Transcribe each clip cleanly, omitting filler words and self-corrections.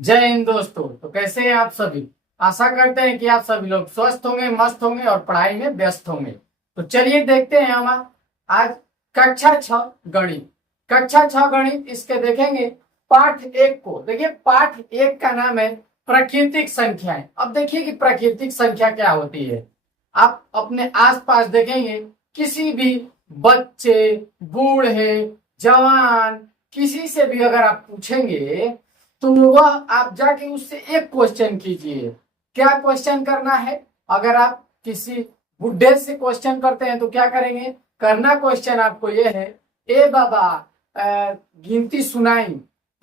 जय हिंद दोस्तों। तो कैसे हैं आप सभी। आशा करते हैं कि आप सभी लोग स्वस्थ होंगे, मस्त होंगे और पढ़ाई में व्यस्त होंगे। तो चलिए देखते हैं हम आज कक्षा 6 गणित। कक्षा 6 गणित इसके देखेंगे पाठ 1 को। देखिए पाठ 1 का नाम है प्राकृतिक संख्याएं। अब देखिए कि प्राकृतिक संख्या क्या होती है। आप अपने आसपास देखेंगे किसी भी बच्चे, बूढ़े, जवान, किसी से भी अगर आप पूछेंगे तो वह आप जाके उससे एक क्वेश्चन कीजिए। क्या क्वेश्चन करना है। अगर आप किसी बुढ़े से क्वेश्चन करते हैं तो क्या करेंगे। करना क्वेश्चन आपको ये है, ए बाबा गिनती सुनाई।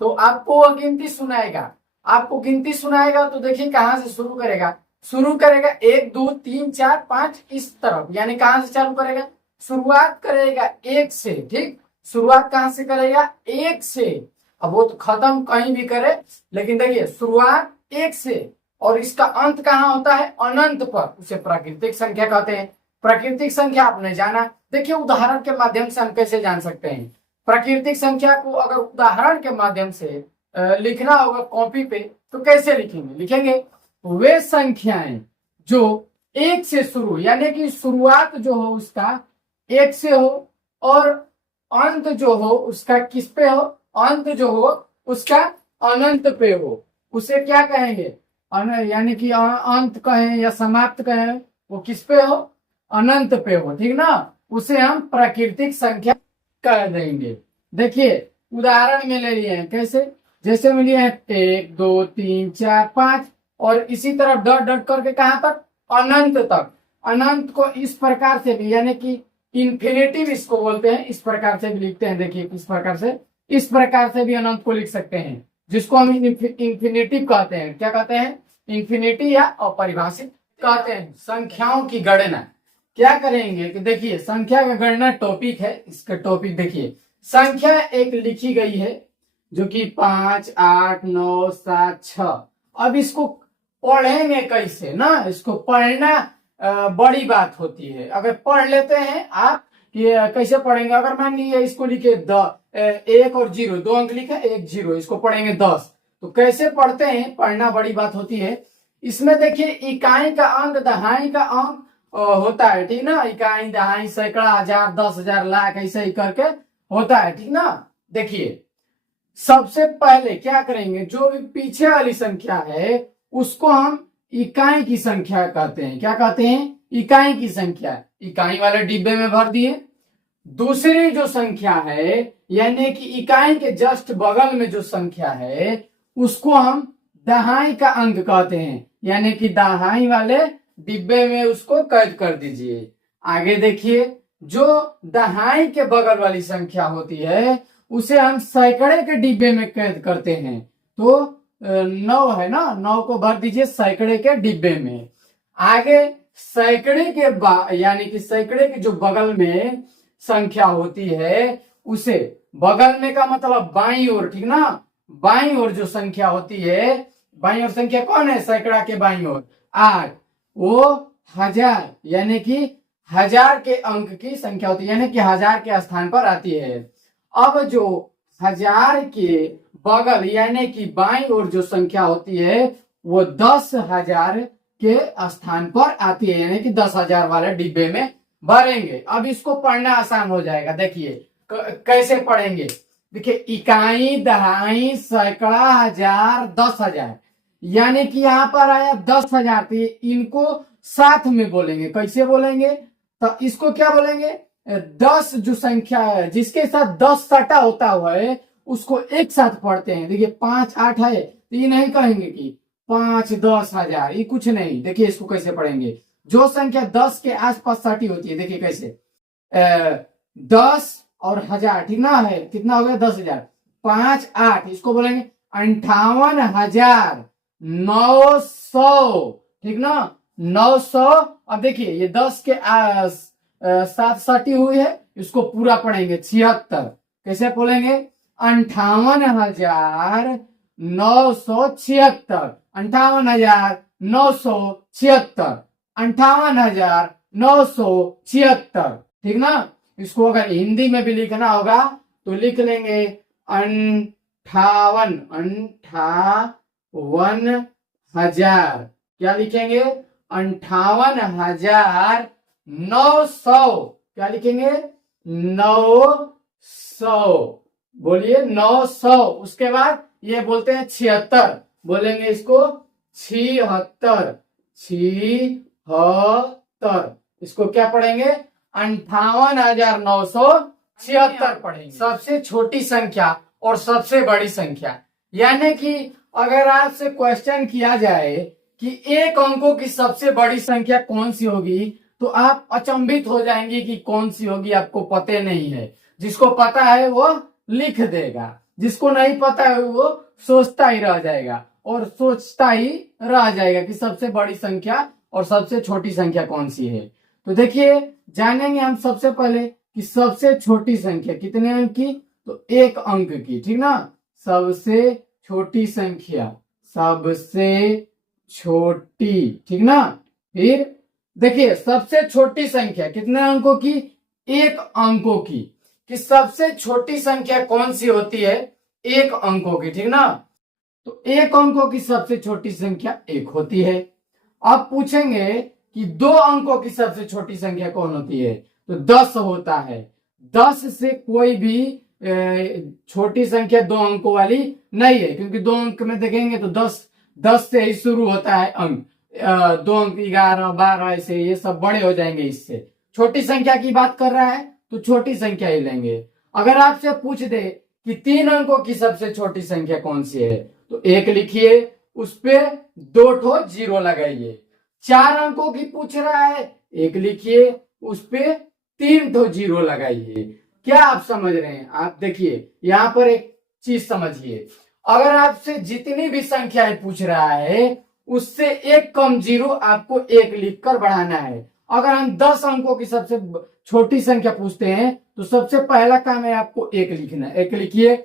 तो आपको वह गिनती सुनाएगा। आपको गिनती सुनाएगा तो देखिए कहां से शुरू करेगा। शुरू करेगा 1 2 3 4 5 इस तरफ, यानी कहां से चालू करेगा। शुरुआत करेगा 1 से। ठीक, शुरुआत कहां से करेगा, 1 से। अब वो तो खत्म कहीं भी करे, लेकिन देखिए शुरुआत 1 से और इसका अंत कहाँ होता है, अनंत पर। उसे प्राकृतिक संख्या कहते हैं। प्राकृतिक संख्या आपने जाना। देखिए उदाहरण के माध्यम से हम कैसे जान सकते हैं। प्राकृतिक संख्या को अगर उदाहरण के माध्यम से लिखना होगा कॉपी पे तो कैसे लिखेंगे। लिखेंगे वे संख्याएं जो 1 से शुरू, यानी कि शुरुआत जो हो उसका 1 से हो और अंत जो हो उसका किस पे हो, अंत जो हो उसका अनंत पे हो, उसे क्या कहेंगे, यानी कि अंत कहें या समाप्त कहें, वो किस पे हो, अनंत पे हो। ठीक ना, उसे हम प्राकृतिक संख्या कह देंगे। देखिए उदाहरण में ले लिए हैं कैसे, जैसे में लिए हैं 1 2 3 4 5 और इसी तरह डॉट डॉट करके कहां तक, अनंत तक। अनंत को इस प्रकार से भी, यानी कि इंफिनिटिव इसको बोलते हैं, इस प्रकार से भी लिखते हैं। देखिए इस प्रकार से भी अनंत को लिख सकते हैं, जिसको हम इंफिनिटिव कहते हैं। क्या कहते हैं, इंफिनिटी या अपरिभाषित कहते हैं। संख्याओं की गणना क्या करेंगे कि देखिए संख्या का गणना टॉपिक है। इसका टॉपिक देखिए, संख्या एक लिखी गई है जो कि 5 8 9 7 6। अब इसको पढ़ेंगे कैसे ना, इसको पढ़ना बड़ी बात होती है। अगर पढ़ लेते हैं आप, ये कैसे पढ़ेंगे। अगर मान लीजिए इसको लिखे 1 और 0, 2 अंक लिखे 1 0, इसको पढ़ेंगे 10, तो कैसे पढ़ते हैं, पढ़ना बड़ी बात होती है। इसमें देखिए इकाई का अंक, दहाई का अंक होता है। ठीक ना, इकाई, दहाई, सैकड़ा, हजार, 10,000, लाख, ऐसे ही करके होता है। ठीक ना, देखिए सबसे पहले क्या करेंगे, जो भी पीछे वाली संख्या है उसको हम इकाई की संख्या कहते हैं। क्या कहते हैं, इकाई की संख्या। इकाई वाले डिब्बे में भर दिए। दूसरी जो संख्या है, यानी कि इकाई के जस्ट बगल में जो संख्या है उसको हम दहाई का अंक कहते हैं, यानी कि दहाई वाले डिब्बे में उसको कैद कर दीजिए। आगे देखिए, जो दहाई के बगल वाली संख्या होती है उसे हम सैकड़े के डिब्बे में कैद करते हैं। तो 9 है ना, 9 को भर दीजिए सैकड़े के डिब्बे में। आगे सैकड़े के यानी कि सैकड़े के जो बगल में संख्या होती है उसे, बगल में का मतलब बाईं ओर। ठीक ना, बाईं ओर जो संख्या होती है, बाईं ओर संख्या कौन है, सैकड़ा के बाईं ओर 8, वो 1000, यानी कि 1000 के अंक की संख्या होती है, यानी कि 1000 के स्थान पर आती है। अब जो 1000 के बगल यानी कि बाईं ओर जो संख्या होती है वो 10,000 के स्थान पर आती है, यानी कि 10,000 वाले डिब्बे में भरेंगे। अब इसको पढ़ना आसान हो जाएगा। देखिए कैसे पढ़ेंगे। देखिए इकाई, दहाई, सैकड़ा, हजार, 10,000, यानी कि यहाँ पर आया 10,000, तो इनको साथ में बोलेंगे। कैसे बोलेंगे, तो इसको क्या बोलेंगे, 10 जो संख्या है जिसके साथ 10 सटा होता हुआ है उसको एक साथ पढ़ते हैं। देखिए 5 8 है तो ये नहीं कहेंगे कि 5 10,000, ये कुछ नहीं। देखिए इसको कैसे पढ़ेंगे, जो संख्या 10 के आसपास सटी होती है, देखिए कैसे 10 और 1000, ठीक ना है, कितना हो गया 10,000। 5 8, इसको बोलेंगे 58,900। ठीक ना, 900। अब देखिए ये 10 के साथ सटी हुई है, इसको पूरा पढ़ेंगे 76। कैसे बोलेंगे, 58,976, 58,976, 58,976। ठीक ना, इसको अगर हिंदी में भी लिखना होगा तो लिख लेंगे 58, 58,000, क्या लिखेंगे 58,900, क्या लिखेंगे 900, बोलिए 900। उसके बाद ये बोलते हैं 76, बोलेंगे इसको 76, 76, इसको क्या पढ़ेंगे 58,976 पढ़ेंगे। सबसे छोटी संख्या और सबसे बड़ी संख्या, यानी कि अगर आपसे क्वेश्चन किया जाए कि एक अंकों की सबसे बड़ी संख्या कौन सी होगी, तो आप अचंभित हो जाएंगे कि कौन सी होगी, आपको पता नहीं है। जिसको पता है वो लिख देगा, जिसको नहीं पता है वो सोचता ही रह जाएगा और सोचता ही रह जाएगा कि सबसे बड़ी संख्या और सबसे छोटी संख्या कौन सी है। तो देखिए जानेंगे हम सबसे पहले कि सबसे छोटी संख्या कितने अंक की, तो 1 अंक की, ठीक ना। सबसे छोटी संख्या, सबसे छोटी, ठीक ना। फिर देखिए सबसे छोटी संख्या कितने अंकों की, 1 अंकों की, कि सबसे छोटी संख्या कौन सी होती है, 1 अंकों की, ठीक ना। तो 1 अंकों की सबसे छोटी संख्या 1 होती है। अब पूछेंगे कि 2 अंकों की सबसे छोटी संख्या कौन होती है, तो 10 होता है। 10 से कोई भी छोटी संख्या 2 अंकों वाली नहीं है, क्योंकि 2 अंक में देखेंगे तो 10 से ही शुरू होता है अंक, 2 अंक 11, 12 ऐसे ये सब बड़े हो जाएंगे। इससे छोटी संख्या की बात कर रहा है तो छोटी संख्या ही लेंगे। अगर आपसे पूछ दे कि 3 अंकों की सबसे छोटी संख्या कौन सी है, तो 1 लिखिए, उस पे 2 ठो 0 लगाइए। 4 अंकों की पूछ रहा है, 1 लिखिए, उस पे 3 ठो 0 लगाइए। क्या आप समझ रहे हैं? आप देखिए यहां पर एक चीज समझिए, अगर आपसे जितनी भी संख्याएं पूछ रहा है उससे 1 कम 0 आपको 1 लिखकर बढ़ाना है। अगर हम 10 अंकों की सबसे छोटी संख्या पूछते हैं तो सबसे पहला काम है आपको 1 लिखना है। 1 लिखिए।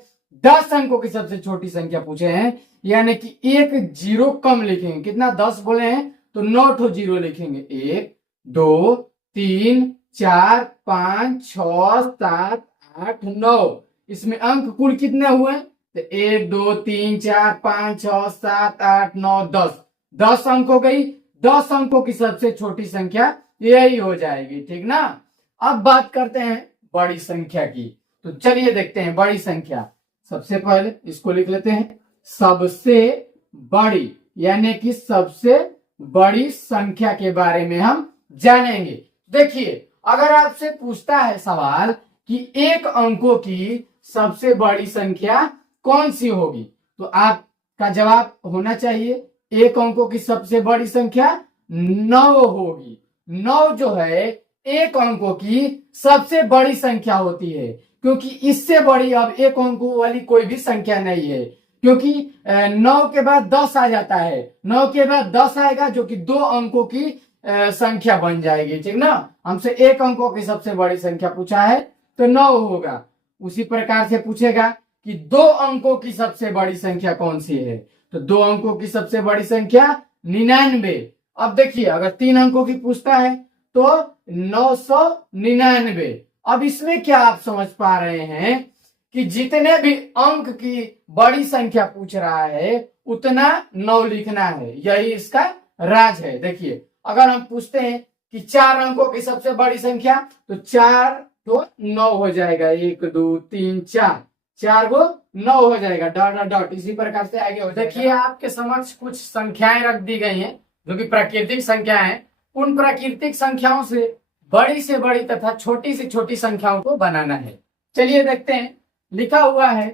10 अंकों की सबसे छोटी संख्या पूछे हैं, यानी कि 1 0 कम लिखेंगे। कितना 10 बोले हैं तो 9 ठो 0 लिखेंगे। 1 2 3 4 5 6 7 8 9, इसमें अंक कुल कितने हुए, तो 1 2 3 4 5 6 7 8 9 10, 10 अंक हो गई। 10 अंकों की सबसे छोटी संख्या यही हो जाएगी, ठीक ना। अब बात करते हैं बड़ी संख्या की, तो चलिए देखते हैं बड़ी संख्या। सबसे पहले इसको लिख लेते हैं, सबसे बड़ी, यानी कि सबसे बड़ी संख्या के बारे में हम जानेंगे। देखिए अगर आपसे पूछता है सवाल कि 1 अंकों की सबसे बड़ी संख्या कौन सी होगी, तो आपका जवाब होना चाहिए 1 अंकों की सबसे बड़ी संख्या 9 होगी। 9 जो है 1 अंकों की सबसे बड़ी संख्या होती है, क्योंकि इससे बड़ी अब 1 अंकों वाली कोई भी संख्या नहीं है, क्योंकि 9 के बाद 10 आ जाता है। 9 के बाद 10 आएगा जो कि 2 अंकों की संख्या बन जाएगी, ठीक ना। हमसे 1 अंकों की सबसे बड़ी संख्या पूछा है तो 9 होगा। उसी प्रकार से पूछेगा कि 2 अंकों की सबसे बड़ी संख्या कौन सी है, तो 2 अंकों की सबसे बड़ी संख्या 99। अब देखिए अगर 3 अंकों की पूछता है तो 999। अब इसमें क्या आप समझ पा रहे हैं कि जितने भी अंक की बड़ी संख्या पूछ रहा है उतना 9 लिखना है, यही इसका राज है। देखिए अगर हम पूछते हैं कि 4 अंकों की सबसे बड़ी संख्या, तो 4 तो 9 हो जाएगा। 1 2 3 4, 4 को 9 हो जाएगा, डॉट डॉट डॉट, इसी प्रकार से आगे हो जाएगा। देखिए आपके समक्ष कुछ संख्याएं रख दी गई हैं जो कि प्राकृतिक संख्याएं हैं। उन प्राकृतिक संख्याओं से बड़ी तथा छोटी से छोटी संख्याओं को बनाना है। चलिए देखते हैं। लिखा हुआ है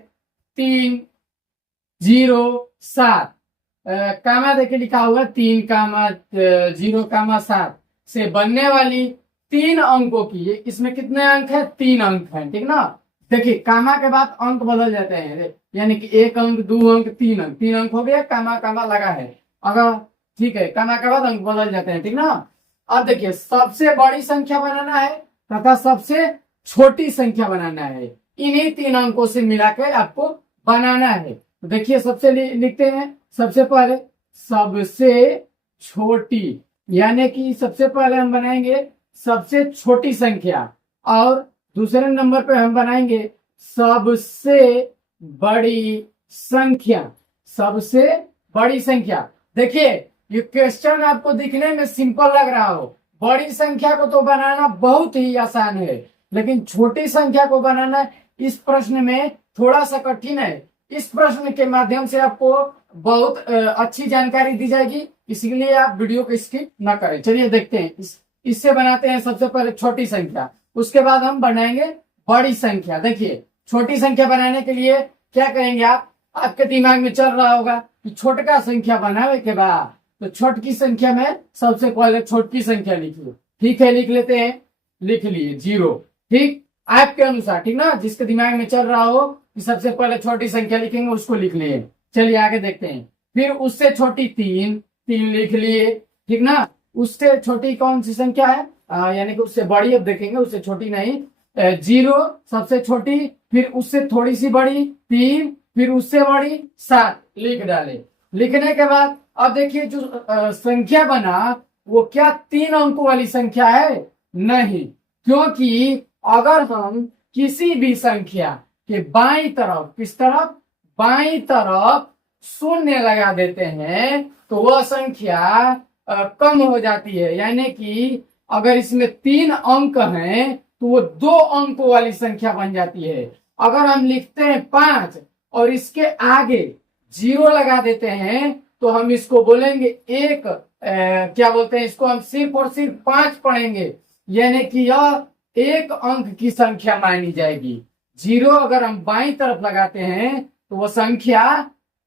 3 0 7, कामा देखिए लिखा हुआ 3 कामा 0 कामा 7 से बनने वाली 3 अंकों की, इसमें कितने अंक है, 3 अंक है, ठीक ना। देखिए कामा के बाद अंक बदल जाते हैं, यानी कि 1 अंक 2 अंक 3 अंक, 3 अंक हो गया, कामा कामा लगा है। अगर ठीक है, कामा के बाद अंक बदल जाते हैं, ठीक ना। अब देखिए सबसे बड़ी संख्या बनाना है तथा सबसे छोटी संख्या बनाना है, इन्हीं 3 अंकों से मिलाकर आपको बनाना है। तो देखिए सबसे लिखते हैं, सबसे पहले सबसे छोटी, यानी कि सबसे पहले हम बनाएंगे सबसे छोटी संख्या, और दूसरे नंबर पे हम बनाएंगे सबसे बड़ी संख्या। सबसे बड़ी संख्या। देखिए ये क्वेश्चन आपको दिखने में सिंपल लग रहा हो, बड़ी संख्या को तो बनाना बहुत ही आसान है, लेकिन छोटी संख्या को बनाना इस प्रश्न में थोड़ा सा कठिन है। इस प्रश्न के माध्यम से आपको बहुत अच्छी जानकारी दी जाएगी, इसलिए आप वीडियो को स्किप न करें। चलिए देखते हैं, इससे बनाते हैं सबसे पहले छोटी संख्या, उसके बाद हम बनाएंगे बड़ी संख्या। देखिए छोटी संख्या बनाने के लिए क्या करेंगे, आपके दिमाग में चल रहा होगा कि छोटका संख्या बनाने के बाद तो छोटकी संख्या में सबसे पहले छोटकी संख्या लिख लो। ठीक है, लिख लेते हैं, लिख लिए 0। ठीक, आपके अनुसार, ठीक ना, जिसके दिमाग में चल रहा हो कि सबसे पहले छोटी संख्या लिखेंगे उसको लिख लिए। चलिए आगे देखते हैं, फिर उससे छोटी 3 लिख लिए। ठीक ना, उससे छोटी कौन सी संख्या है, यानी कि उससे बड़ी, अब देखेंगे उससे छोटी नहीं, 0 सबसे छोटी, फिर उससे थोड़ी सी बड़ी 3, फिर उससे बड़ी 7 लिख डाले। लिखने के बाद अब देखिए जो संख्या बना वो क्या 3 अंकों वाली संख्या है? नहीं, क्योंकि अगर हम किसी भी संख्या के बाईं तरफ, किस तरफ, बाईं तरफ 0 लगा देते हैं तो वह संख्या कम हो जाती है। यानी कि अगर इसमें 3 अंक हैं तो वो 2 अंकों वाली संख्या बन जाती है। अगर हम लिखते हैं 5 और इसके आगे 0 लगा देते हैं तो हम इसको बोलेंगे क्या बोलते हैं, इसको हम सिर्फ और सिर्फ 5 पढ़ेंगे, यानी कि यह 1 अंक की संख्या मानी जाएगी। 0 अगर हम बाईं तरफ लगाते हैं तो वह संख्या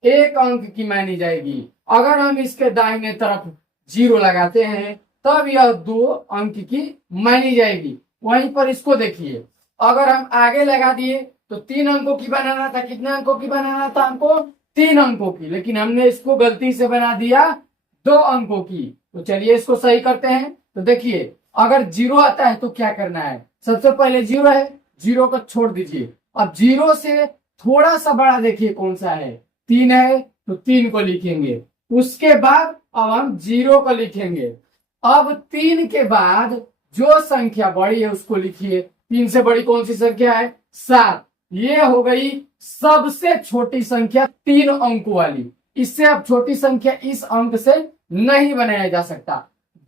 1 अंक की मानी जाएगी। अगर हम इसके दाहिने तरफ 0 लगाते हैं तब यह 2 अंक की मानी जाएगी। वहीं पर इसको देखिए, अगर हम आगे लगा दिए तो 3 अंकों की बनाना था, कितने अंकों की बनाना था हमको? 3 अंकों की, लेकिन हमने इसको गलती से बना दिया 2 अंकों की। तो चलिए इसको सही करते हैं। तो देखिए अगर 0 आता है तो क्या करना है, सबसे पहले 0 है, 0 को छोड़ दीजिए। अब 0 से थोड़ा सा बड़ा देखिए कौन सा है, 3 है, तो 3 को लिखेंगे। उसके बाद अब हम 0 को लिखेंगे। अब 3 के बाद जो संख्या बड़ी है उसको लिखिए। 3 से बड़ी कौन सी संख्या है? 7। ये हो गई सबसे छोटी संख्या 3 अंकों वाली। इससे अब छोटी संख्या इस अंक से नहीं बनाया जा सकता।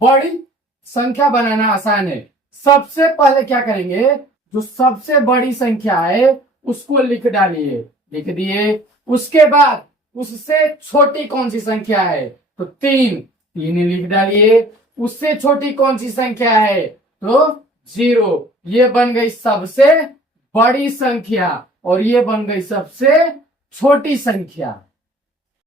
बड़ी संख्या बनाना आसान है। सबसे पहले क्या करेंगे, जो सबसे बड़ी संख्या है उसको लिख डालिए, लिख दिए। उसके बाद उससे छोटी कौन सी संख्या है, तो 3 लिख डालिए। उससे छोटी कौन सी संख्या है, तो 0। ये बन गई सबसे बड़ी संख्या और ये बन गई सबसे छोटी संख्या।